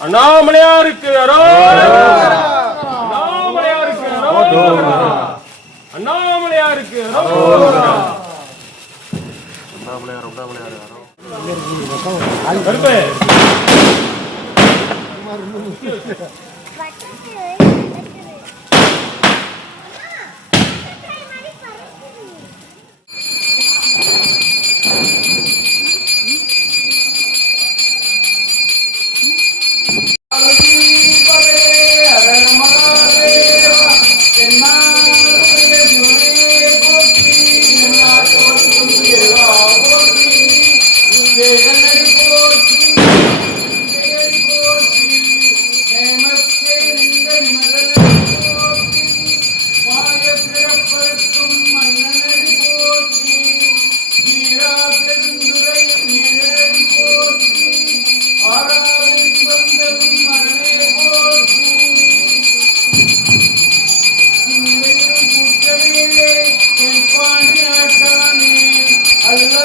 அண்ணாமலையாருக்கு அண்ணாமலையாருக்கு அண்ணாமலையாருக்கு அரோகரா. கருப்பு.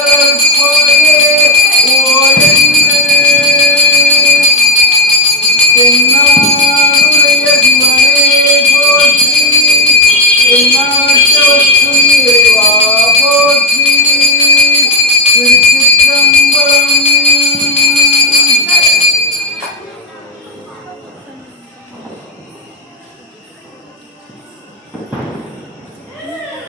Thank you.